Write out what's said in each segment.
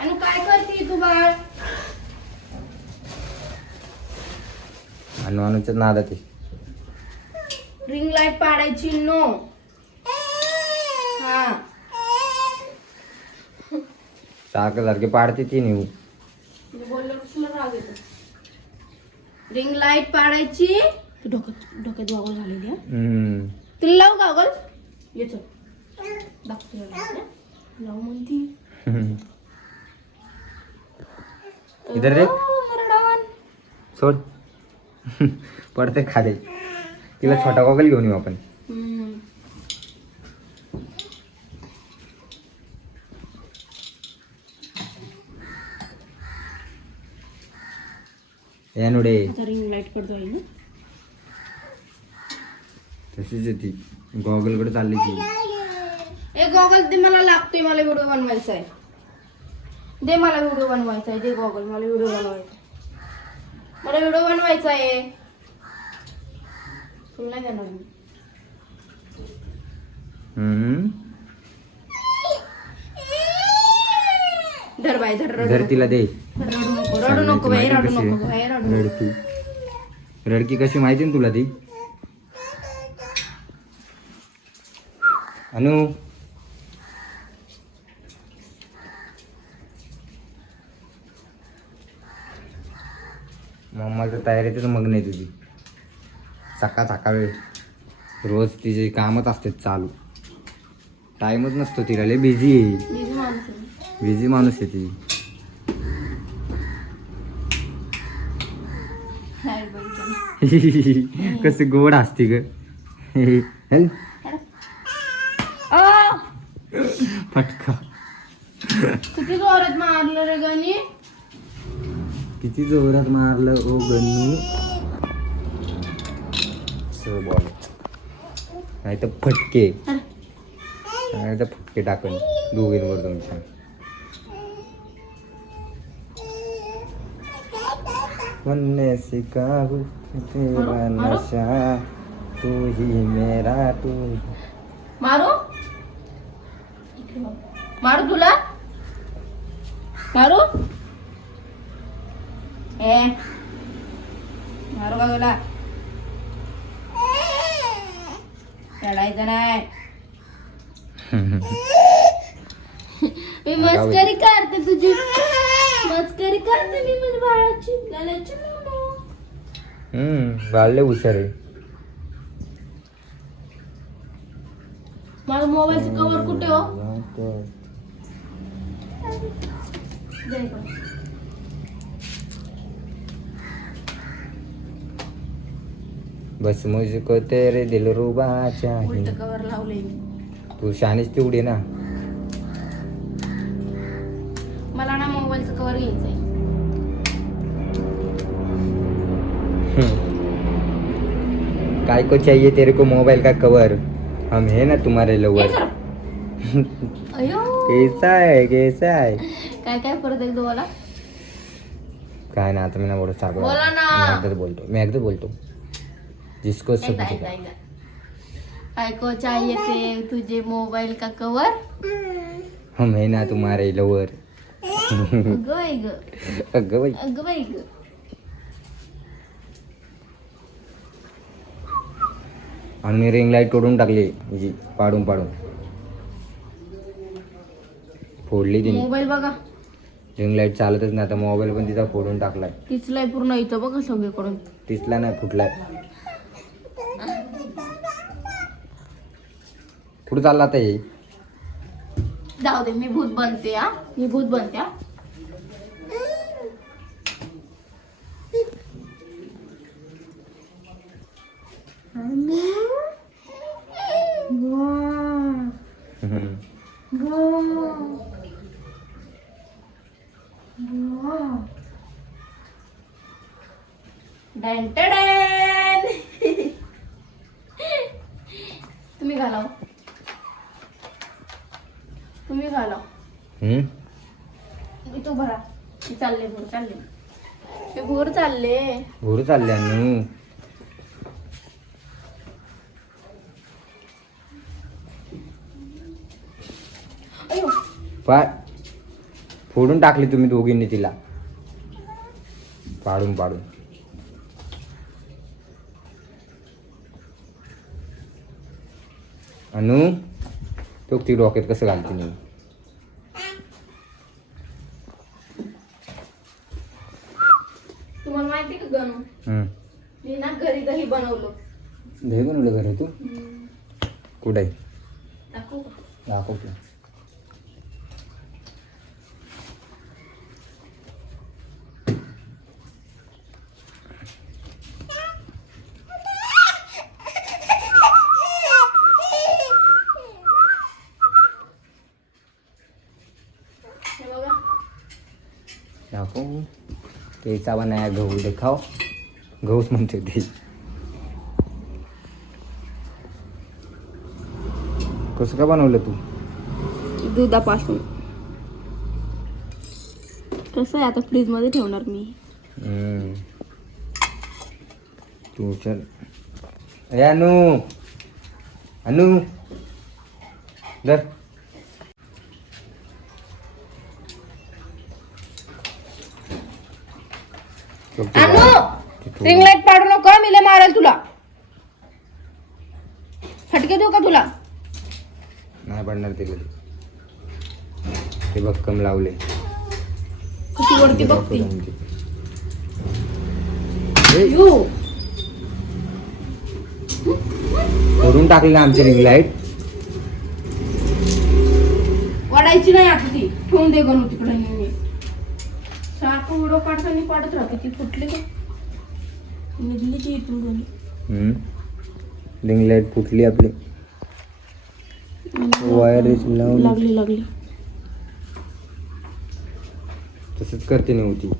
आणि काय करते तू बाळ? अनुच्या नादात आहे. रिंग लाईट पाडायची नो. हा सारखे पाडते ती नेऊ. मी बोललो कसला राग येतो. रिंग लाईट पाडायची. डोक्यात गॉगल घालेली हा. तुला लावू गॉगल? येतो दाखवतो लावू म्हणती. इधर रे मरडावान. सोड. पडते खाली. तिला छोटा गॉगल घेऊन येऊ आपण. यानुडे रिंग लाईट करतोय ना. तशीच आहे ती. गॉगल कडे चालली ती. ए गॉगल दे, मला लागतोय. मला व्हिडिओ बनवायचा आहे. दे मला व्हिडिओ बनवायचा आहे. दे गॉगल, मला व्हिडिओ बनवायचा. मला व्हिडिओ बनवायचा आहे. तुला नाही देणार मी. धर बाय धर. धर तिला दे. रडू नको बाई, रडू नको बाई, रडू नको. रडकी कशी माहिती ना तुला ती. अनु मम्माला तर तयारीतच मग नाही तुझी. सकाळ रोज तिचे कामच असते चालू. टाइमच नसतो तिला. लय बिझी आहे. बिझी माणूस आहे ती. कस गोड असते ग. फटका. किती जोरात मारलं रे गणी. किती जोरात मारलं ओ गन्नू. बॉल नाही तर फटके. नाही तर फटके टाकून दोघींवर तुमच्या. बनने सिखाऊ तेरा नशा तू ही मेरा तू. मारू मारू तुला मारू. ए मारू का तुला? चढायचं नाही. मी मस्करी करते तुझी. मस्करी करते मी माझ्या बाळाची. लालाची बाळले हुशार आहे. माझं मोबाईलचं कवर कुठे हो? बस मुझको तेरे दिलरुबा चाहिए. उलट कवर लावले. तू शानीच तेवढी ना. मला ना मोबाईलचं कवर घ्यायचंय. काय को चाहिए तेरे को मोबाईल का कवर. हम है ना तुम्हारे लवर. अयो कैसा है काय काय परत एकदा बोला. काय ना आता मी ना बोलत सारखं. बोला ना. मी एकदा बोलतो. जिसको सब काय को चाहिए ते तुझे मोबाईल का कवर. हम है ना तुम्हारे लवर. अगं बाई ग. अगं बाई ग. आणि मी रिंग लाईट तोडून टाकली जी. पाडून फोडली तिने. मोबाईल बघा. रिंग लाईट चालतच नाही आता. मोबाईल पण तिचा फोडून टाकलाय. तिचलाय पूर्ण इथं बघा सगळीकडून. तिसला नाही फुटलाय. कुठं चालला आता हे? जाऊ दे. मी भूत बनते हा. मी भूत बनते हा. तुम्ही घालाव. मी तो भरा. चालले भोर चालले. भोर चालले अनु. फोडून टाकली तुम्ही दोघींनी तिला पाडून पाडून. अनु तो ती डोक्यात कसं घालते नाही. तुम्हाला माहिती का गणू, मी ना घरी दही बनवलं. दही बनवलं घरी तू? कुठे दाखवू का? दाखव तू. हे बघा. दाखव. त्याचा बनाया गहू देखाव. गहूच म्हणते ते. कसं काय बनवलं तू? दुधापासून. कसं आहे आता फ्रीज मध्ये ठेवणार मी. तू चल. ए अनु, अनु धर. अनु, रिंग लाईट पाडू नको, मी लय मारेल तुला. फटके देऊ का तुला? नाही पडणार तिला. ते भक्कम लावले. कशी वरती बघती. ए, यू. करून टाकली ना आमची रिंग लाईट. वाढायची नाही आता ती. ठेवून दे गणू तिकडे नेहमी. सारखं व्हिडिओ काढताना पाडत राहते ती. फुटली का? निघली ती इथून गणू. रिंग लाईट फुटली आपली. वायर लागली लागली. तसंच करते नव्हती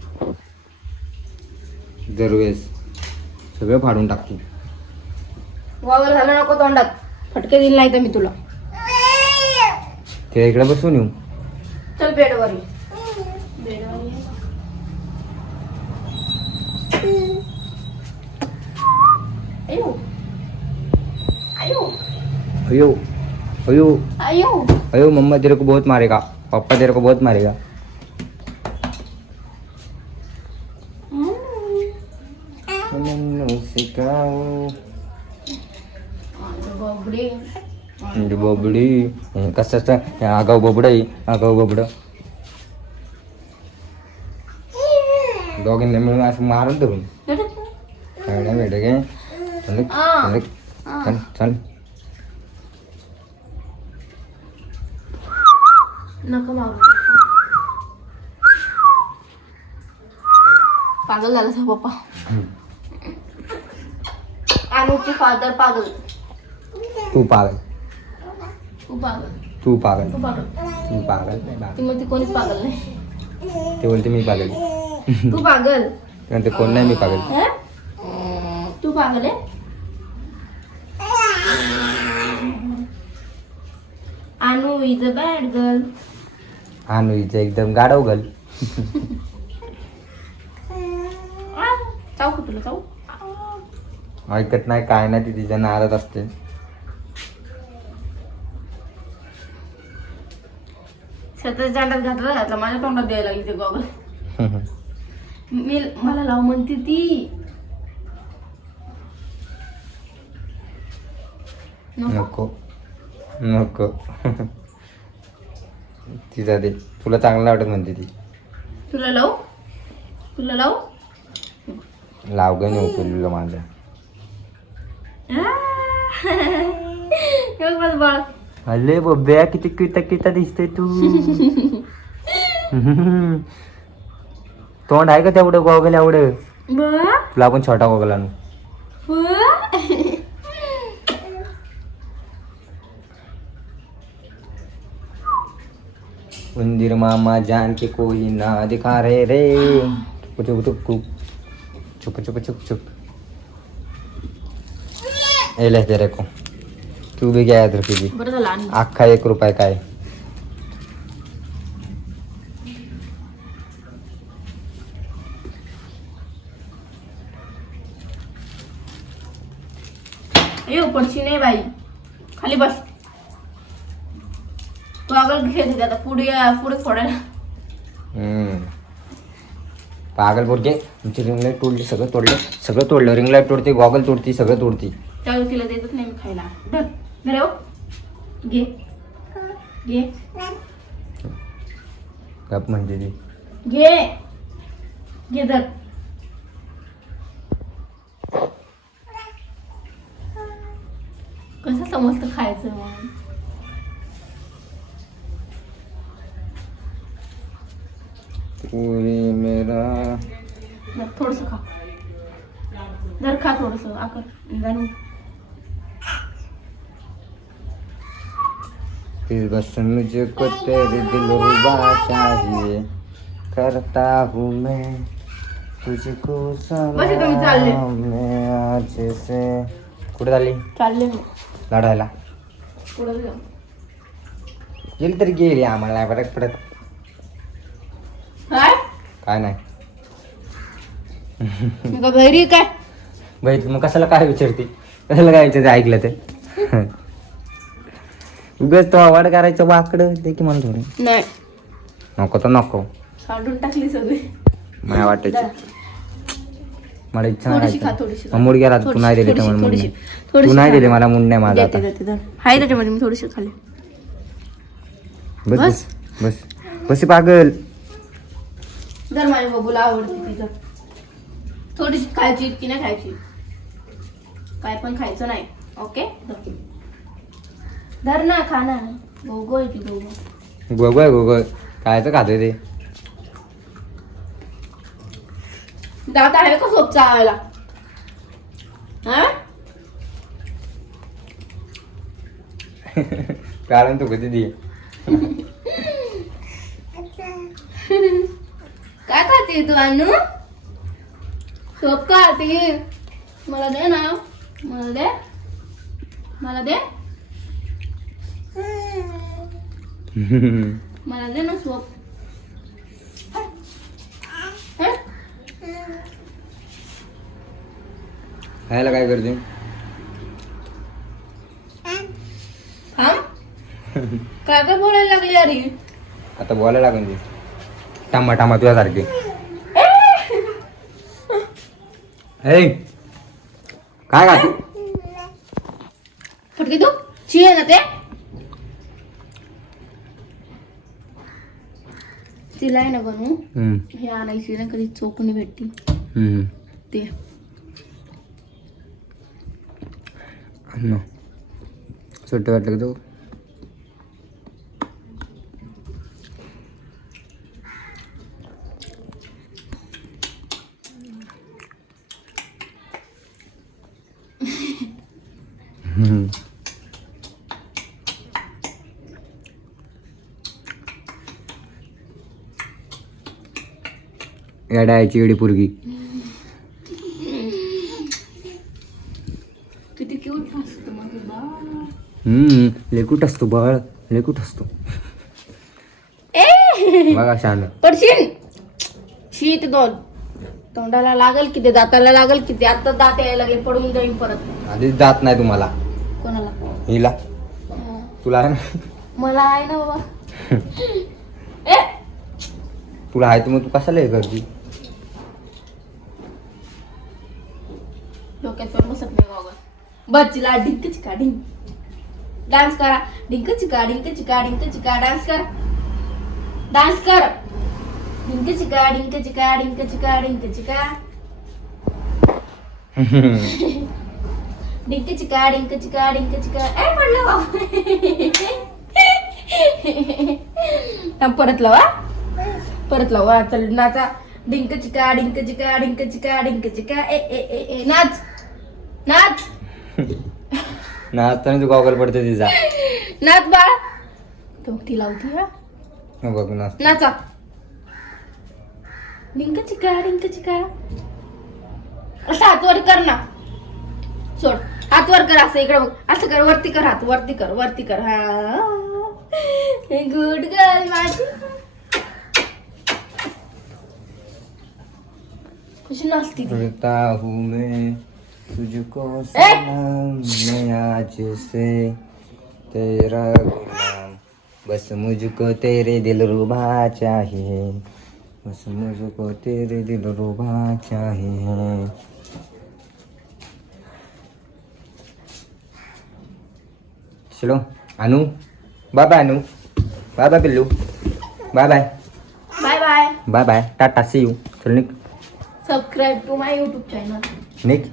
दरवेळेस. सगळं फाडून टाकते. वावर झालं नको तोंडात. फटके दिले नाही तर मी तुला. ते इकडे बसून येऊ. चल बेडवर ये. बेडवर ये. आयो आयो अयो अयो आयो. अयो मम्मा तेरे को बहुत मारेगा. पापा तेरे को बहुत मारेगा. बोबडी कसं आगाव बोबड आहे. आगाव बोबड. दोघींना मिळून असं मारून धरून भेट गे. चल नका मारू. पागल झाला सा पप्पा. अनुचे फादर पागल. तू पागल. तू पागल. तू पागल. तू पागल. तू पागल. ती म्हणते कोणीच पागल नाही. ते बोलते मी पागल. तू पागल. ते कोण नाही मी पागल. हं? तू पागल आहे. अनु इज अ बॅड गर्ल. अनु हिचं एकदम गाढव गल. चाऊ का तुला चाऊ. ऐकत नाही काय नाही. ती तिच्या नाराज असते. स्वतःच जांडात घातला घातला. माझ्या तोंडात द्यायला लागली ते गॉगल. मला लाव म्हणते ती. नको नको. तिचा दे. तुला चांगलं वाटत म्हणते ती. तुला लावू. तुला लावू. लाव ग नको तुला माझ्या. बस बाळ. अरे बब्या किती किता किता दिसते तू. तोंड आहे का तेवढं गॉगल एवढं. तुला आपण छोटा गॉगल आणू. उंदीर मामा जान के कोई ना दिखा रे रे. चुप चुप चुप चुप चुप चुप चुप. ए ले तेरे को. तू भी क्या याद रखेगी. बरं झालं आणि. अख्खा 1 रुपया काय. पडशी नाही बाई. खाली बस. गॉगल घेत होते आता पुढे पुढे फोडायला. पागल बोलते तुमची रिंग लाईट तोडली, सगळं तोडलं रिंग लाईट तोडते, गॉगल तोडती, सगळं तोडती. त्यावेळी तिला देतच नाही मी खायला. धर धर हो. घे घे गप म्हणते ती. घे घे धर. कसं समजतं खायचं मग. पुरी मेरा थोडस खा. जर खा थोडस आकर जाणून. फिर बस मुझको तेरे दिलरुबा चाहिए, करता हूँ मैं तुझको बस इथं मी चालले. सलाम मैं आज से. कुठे झाली? चालले मी लढायला पुढे जाऊ. गेली तरी गेली, आम्हाला नाही फरक पडत. काय नाही मी का बहिरी काय बाई, मग कशाला काय विचारते, ऐकलं ते. उगाच तो आवाड करायचं वाकडं ते की मला थोडं नाही. नको तर नको. सांडून टाकली सगळी. मला वाटायचं मला इच्छा थोडीशी खा, नाही. थोडीशी खा. मूड गेला तू नाही दिले, थोडीशी, मूड थोडीशी, नाही. थोडीशी तू नाही खा. दिले मला, मूड नाही माझा आता. देते धर. हाय त्याच्यामध्ये मी थोडीशी खाली. बस बस? बस बस पागल. जर माझ्या बबूला आवडते ती तर थोडीशी खायची, इतकी नाही खायची. काय पण खायचं नाही. ओके धर ना, खा ना. गोगो आहे ती गोगो. गोगो कायचं खातोय ते. दात आहे का सोप चावायला? हा कारण तू कधी दे. काय खाते तू अनु? सोप खाते. मला दे ना, मला दे, मला दे, मला दे ना सोप. खायला काय करते? काय काय बोलायला लागली अरे? आता बोलायला लागून दे. टामा टामा तुझ्यासारखे. ए काय खाते? फटके तू ची आहे ना ते. तिला आहे ना बनू हे आणायची ना, कधी चोकणी भेटती ते. सुट्ट वाटलं का तू? येडायची एवढी पोरगी. किती क्यूट असतं माझं बाळ. लेकूट असतो बाळ, लेकूट असतो. बघा शान पडशील. शी ते दोन तोंडाला लागल की ते, दाताला लागल की ते. आता दात यायला लागले, पडून जाईन परत. आधीच जात नाही तुम्हाला. कोणाला? हिला. तुला आहे ना? मला आहे ना बाबा. तुला आहे तर मग तू कशाला हे करते? डोक्यात पण बसत नाही बाबा. बच्चीला ढिंक चिका ढिंक. डान्स करा. ढिंक चिका ढिंक चिका ढिंक चिका. डान्स कर, डान्स कर. ढिंक चिका ढिंक चिका ढिंक चिका ढिंक चिका. ढिंक चिका ढिंक चिका ढिंक चिका. ए पडलं बाबा. परत लावा, परत लावा. चल नाचा. डिंक चिका डिंक चिका डिंक चिका डिंक चिका. ए ए ए ए नाच नाच. नाचताना तू गॉगल पडते तिचा. नाच बाळ. तो ती लावती हा. बघ नाच. नाचा. डिंक चिका डिंक चिका. असं हात वर कर ना. सोड हात वर कर. असं इकडे बघ. असं कर. वरती कर हात. वरती कर. वरती कर. हा गुड गर्ल माझी. कशी नाचती ती. करता हूँ मैं तुझको सलाम मैं आज से तेरा गुलाम बस मुझको तेरे दिलरुबा चाहिए बस मुझको तेरे दिलरुबा चाहिए. चलो Anu, bye bye Anu, bye bye पिल्लू, bye bye bye bye. Bye bye, tata see you. चल Nick subscribe to my YouTube channel. Nick.